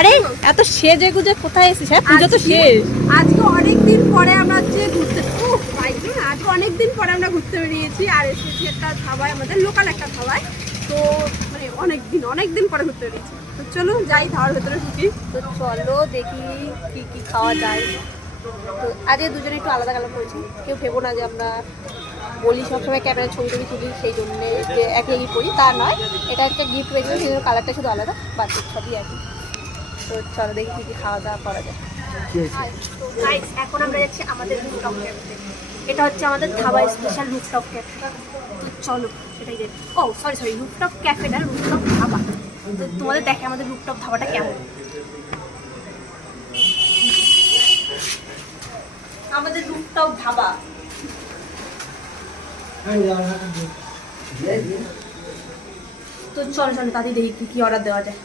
আরে এত সেজে গুজে কোথায় এসেছিস? হ্যাঁ পুজো তো শেষ। আজকে অনেকদিন পরে আমরা হচ্ছে ঘুরতে আজকে অনেকদিন পরে আমরা ঘুরতে বেরিয়েছি আর এসেছি একটা ধাবায়, আমাদের লোকাল একটা ধাবায়। তো মানে অনেকদিন পরে ঘুরতে বেরিয়েছি। তো চলো যাই ধাবার ভেতরে ঢুকি। তো চলো দেখি কি কি খাওয়া যায়। তো আজকে দুজনে একটু আলাদা কালার করেছি, কেউ ভেবো না যে আমরা বলি সবসময় ক্যামেরায় ছবি টবি তুলি সেই জন্যে যে একই একই করি, তা নয়। এটা একটা গিফট পেয়েছিল সেই জন্য কালারটা শুধু আলাদা, বাকি সবই একই। তো চলো দেখি কী কী খাওয়া দাওয়া করা যায়। গাইস এখন আমরা যাচ্ছি আমাদের রুফটপ ক্যাফেতে। এটা হচ্ছে আমাদের ধাবা স্পেশাল রুফটপ ক্যাফে। তো চলো সেটাই দেখি। ও সরি রুফটপ ক্যাফে না, রুফটপ ধাবা। তো তোমাদের দেখে আমাদের রুফটপ ধাবাটা কেমন। আমাদের রুফটপ ধাবা। তো চলো তাদের দেখি কি কি অর্ডার দেওয়া যায়।